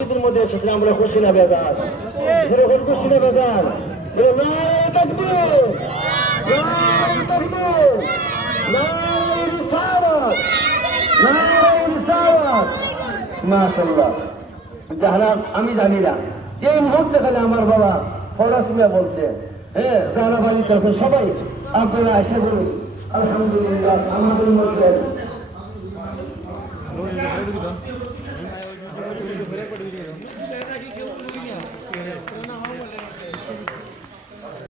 এর মধ্যে এসেছিলাম আমরা খুশি না বেজার যেরকম খুশি না বেজার নারায়ে তাকবীর নারায়ে তাকবীর নারায়ে রিসালাত নারায়ে রিসালাত মাশাআল্লাহ। যারা আমি জানি না এই মুহূর্তে খালি আমার বাবা ফরাসিয়া বলছে, হ্যাঁ যারা বাড়িতে আছে সবাই আপনারা এসে বলুন আলহামদুলিল্লাহ আমাদের মধ্যে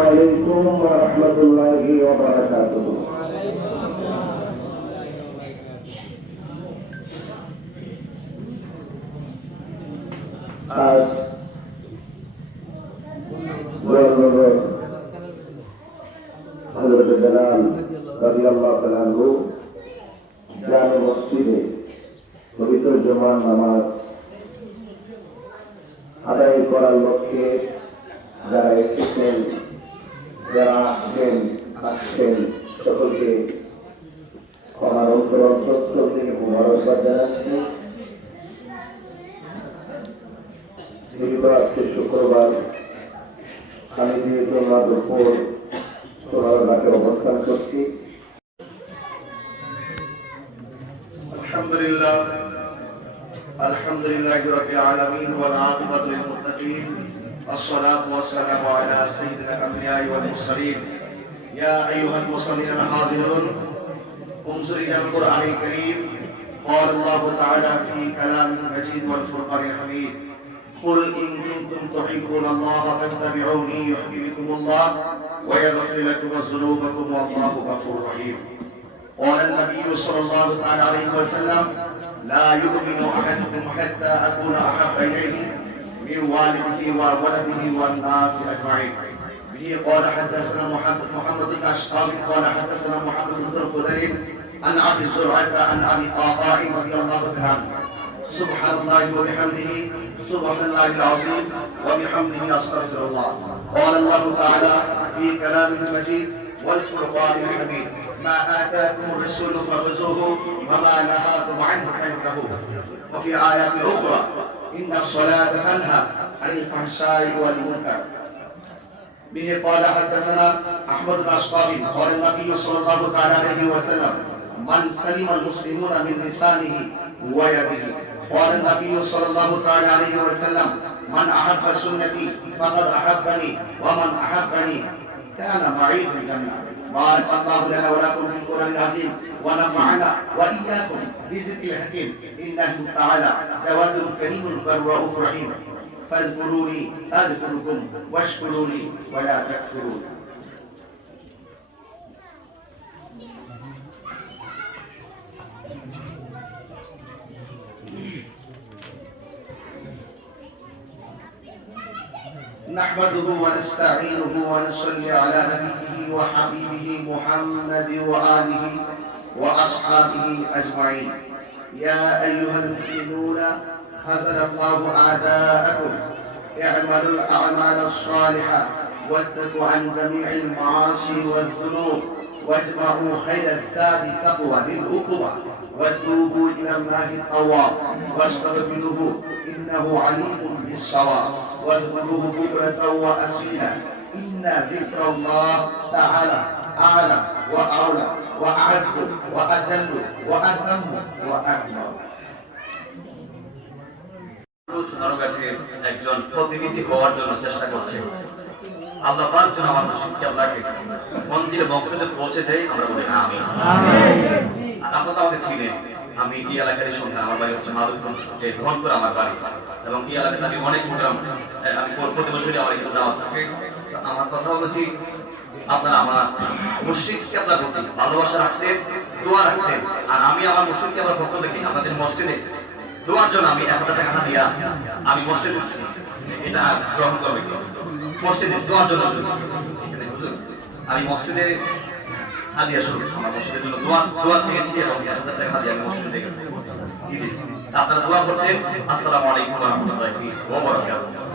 Assalamualaikum warahmatullahi wabarakatuh. Hazrat Jalal radhiyallahu ta'ala anhu জামে মসজিদে পবিত্র জুমার নামাজ আদায় করার লক্ষ্যে যারা এসেছেন, যারা আসছেন সকলকে আমার অন্তর থেকে মোবারকবাদ জানাচ্ছি। যেহেতু আজকে শুক্রবার, আমি যেহেতু আমার দুপুর সোনারঘাটে অবস্থান করছি। আলহামদুলিল্লাহি রাব্বিল আলামিন ওয়াল আকিবাতু লিল মুত্তাকিন الصلاة والسلام على سيد الأنبياء والمرسلين يا أيها المصلين الحاضرون انظر إلى القرآن الكريم قال الله تعالى في كلام المجيد والفرقان الحميد قل إن كنتم تحبون الله فاتبعوني يحببكم الله ويغفر لكم ذنوبكم والله غفور رحيم. قال النبي صلى الله عليه وسلم لا يؤمن أحدكم حتى أكون أحب إليه من والده وولده والناس أجمعين. به قال حدثنا محمد بن أشقاب قال حدثنا محمد بن الخدري عن أبي زرعة عن أبي قعقاع رضي الله تعالى عنه. سبحان الله وبحمده سبحان الله العظيم وبحمده أستغفر الله. قال الله تعالى في كلامه المجيد والفرقان الحميد ما آتاكم الرسول فخذوه وما نهاكم عنه فانتهوا. وفي آيات أخرى إن الصلاة تنهى عن الفحشاء والمنكر. به قال حدثنا أحمد بن أشقاب قال النبي صلى الله عليه وسلم من سلم المسلمون من لسانه ويده. قال النبي صلى الله عليه وسلم من أحب سنتي فقد أحبني ومن أحبني كان معي في الجنة. بارك الله لنا ولكم في القرآن العظيم ونفعنا وإياكم بذكر الحكيم إنه تعالى جواد كريم بر رؤوف رحيم. فاذكروني أذكركم واشكروني ولا تكفرون. نحمده ونستعينه ونصلي على نبيه وحبيبه محمد وآله وأصحابه أجمعين. يا أيها المؤمنون خذل الله أعداءكم اعملوا الأعمال الصالحة واتقوا عن جميع المعاصي والذنوب واجمعوا خير الزاد تقوى للعقبى وتوبوا إلى الله التواب واستغفروه إنه عليم بالصواب واذكروه بكرة وأصيلا إن ذكر الله تعالى أعلى وأولى وأعز وأجل وأتم وأكمل. সোনারঘাটের একজন প্রতিনিধি হওয়ার জন্য চেষ্টা করছে। আল্লাহ পাক যেন আমার মুর্শিদকে আল্লাহকে মন্দিরে মকসদে পৌঁছে দেয়, আমরা বলি আমিন। আপনারা তো আমাকে চিনেন, আমি এই এলাকারই সন্তান। আমার বাড়ি হচ্ছে মাধবপুর, ধনপুর আমার বাড়ি, এবং এই এলাকাতে আমি অনেক প্রোগ্রাম আমি প্রতি বছরই আমার এখানে দাওয়াত থাকে। আমার কথা হচ্ছে আপনারা আমার মুর্শিদকে আপনার প্রতি ভালোবাসা রাখতেন, দোয়া রাখতেন, আর আমি আমার মুর্শিদকে আমার পক্ষ থেকে আপনাদের মসজিদে দোয়ার জন্য আমি 1000 টাকা দিয়া আমি মসজিদে উঠছি। এটা গ্রহণ করবে মসজিদে দোয়ার জন্য আমি মসজিদে হাদিয়া শুরু আমার মসজিদের জন্য দোয়া চেয়েছি এবং 1000 টাকা হাদিয়া আমি মসজিদে গেছি। আপনারা দোয়া করতেন। আসসালামু আলাইকুম ওয়া রাহমাতুল্লাহি ওয়া বারাকাতুহু।